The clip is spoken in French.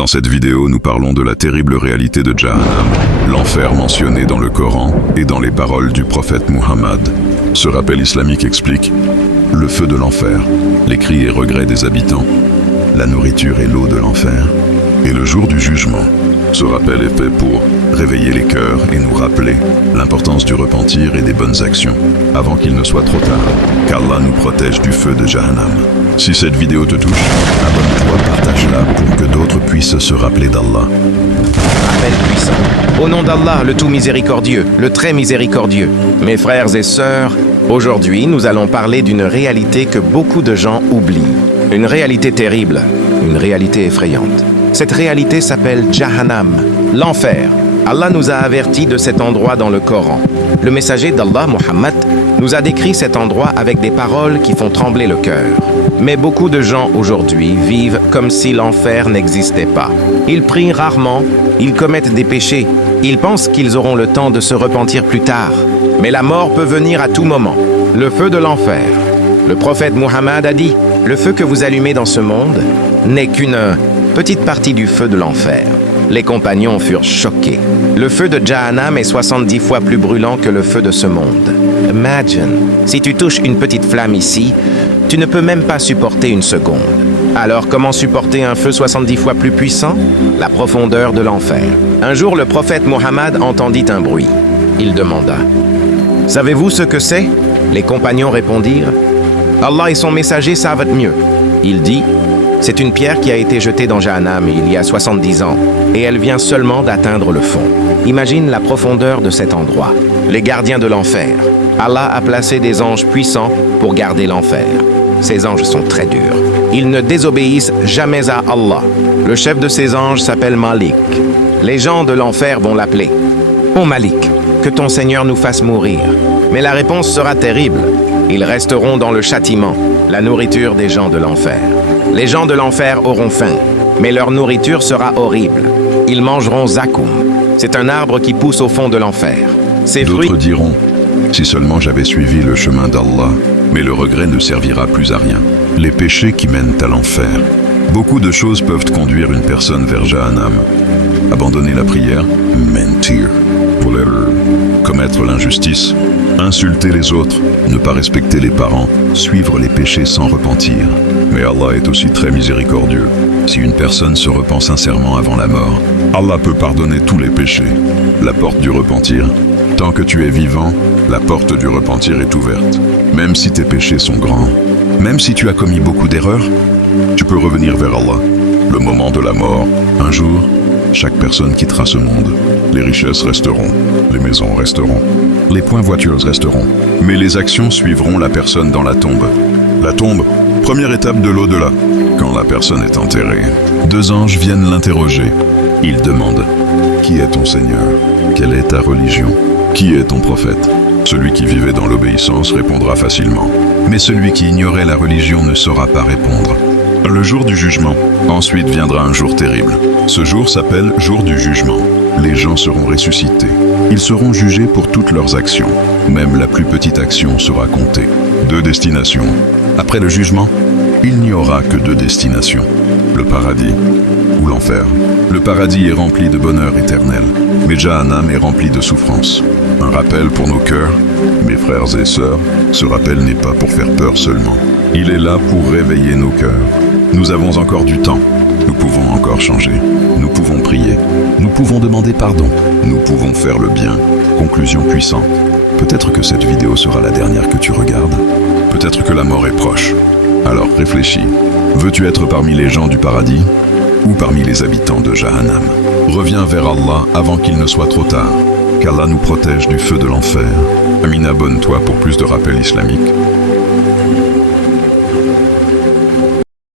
Dans cette vidéo, nous parlons de la terrible réalité de Jahannam, l'enfer mentionné dans le Coran et dans les paroles du prophète Muhammad. Ce rappel islamique explique le feu de l'enfer, les cris et regrets des habitants, la nourriture et l'eau de l'enfer, et le jour du jugement. Ce rappel est fait pour réveiller les cœurs et nous rappeler l'importance du repentir et des bonnes actions avant qu'il ne soit trop tard, qu'Allah nous protège du feu de Jahannam. Si cette vidéo te touche, abonne-toi, partage-la pour que d'autres puissent se rappeler d'Allah. Rappel puissant. Au nom d'Allah, le tout miséricordieux, le très miséricordieux. Mes frères et sœurs, aujourd'hui nous allons parler d'une réalité que beaucoup de gens oublient. Une réalité terrible, une réalité effrayante. Cette réalité s'appelle Jahannam, l'enfer. Allah nous a avertis de cet endroit dans le Coran. Le messager d'Allah, Muhammad, nous a décrit cet endroit avec des paroles qui font trembler le cœur. Mais beaucoup de gens aujourd'hui vivent comme si l'enfer n'existait pas. Ils prient rarement, ils commettent des péchés, ils pensent qu'ils auront le temps de se repentir plus tard. Mais la mort peut venir à tout moment. Le feu de l'enfer. Le prophète Muhammad a dit, le feu que vous allumez dans ce monde n'est qu'une petite partie du feu de l'enfer. Les compagnons furent choqués. Le feu de Jahannam est 70 fois plus brûlant que le feu de ce monde. Imagine, si tu touches une petite flamme ici, tu ne peux même pas supporter une seconde. Alors comment supporter un feu 70 fois plus puissant? La profondeur de l'enfer. Un jour, le prophète Muhammad entendit un bruit. Il demanda, « Savez-vous ce que c'est ?» Les compagnons répondirent, « Allah et son messager savent mieux. » Il dit, « C'est une pierre qui a été jetée dans Jahannam il y a 70 ans, et elle vient seulement d'atteindre le fond. » Imagine la profondeur de cet endroit. Les gardiens de l'enfer. Allah a placé des anges puissants pour garder l'enfer. Ces anges sont très durs. Ils ne désobéissent jamais à Allah. Le chef de ces anges s'appelle Malik. Les gens de l'enfer vont l'appeler. « Ô Malik, que ton Seigneur nous fasse mourir. » Mais la réponse sera terrible. Ils resteront dans le châtiment, la nourriture des gens de l'enfer. Les gens de l'enfer auront faim, mais leur nourriture sera horrible. Ils mangeront zakoum. C'est un arbre qui pousse au fond de l'enfer. D'autres diront, si seulement j'avais suivi le chemin d'Allah, mais le regret ne servira plus à rien. Les péchés qui mènent à l'enfer. Beaucoup de choses peuvent conduire une personne vers Jahannam. Abandonner la prière, mentir, voler, commettre l'injustice, insulter les autres, ne pas respecter les parents, suivre les péchés sans repentir. Mais Allah est aussi très miséricordieux. Si une personne se repent sincèrement avant la mort, Allah peut pardonner tous les péchés. La porte du repentir. Tant que tu es vivant, la porte du repentir est ouverte. Même si tes péchés sont grands, même si tu as commis beaucoup d'erreurs, tu peux revenir vers Allah. Le moment de la mort, un jour, chaque personne quittera ce monde. Les richesses resteront, les maisons resteront, les points voitures resteront. Mais les actions suivront la personne dans la tombe. La tombe, première étape de l'au-delà. Quand la personne est enterrée, deux anges viennent l'interroger. Ils demandent, « Qui est ton Seigneur? Quelle est ta religion? Qui est ton prophète ?» Celui qui vivait dans l'obéissance répondra facilement. Mais celui qui ignorait la religion ne saura pas répondre. Le jour du jugement. Ensuite viendra un jour terrible. Ce jour s'appelle jour du jugement. Les gens seront ressuscités. Ils seront jugés pour toutes leurs actions. Même la plus petite action sera comptée. Deux destinations. Après le jugement, il n'y aura que deux destinations. Le paradis ou l'enfer. Le paradis est rempli de bonheur éternel, mais Jahannam est rempli de souffrance. Un rappel pour nos cœurs, mes frères et sœurs, ce rappel n'est pas pour faire peur seulement. Il est là pour réveiller nos cœurs. Nous avons encore du temps. Nous pouvons encore changer. Nous pouvons prier. Nous pouvons demander pardon. Nous pouvons faire le bien. Conclusion puissante. Peut-être que cette vidéo sera la dernière que tu regardes. Peut-être que la mort est proche. Alors réfléchis. Veux-tu être parmi les gens du paradis ou parmi les habitants de Jahannam? Reviens vers Allah avant qu'il ne soit trop tard. Qu'Allah nous protège du feu de l'enfer. Amina, abonne-toi pour plus de rappels islamiques.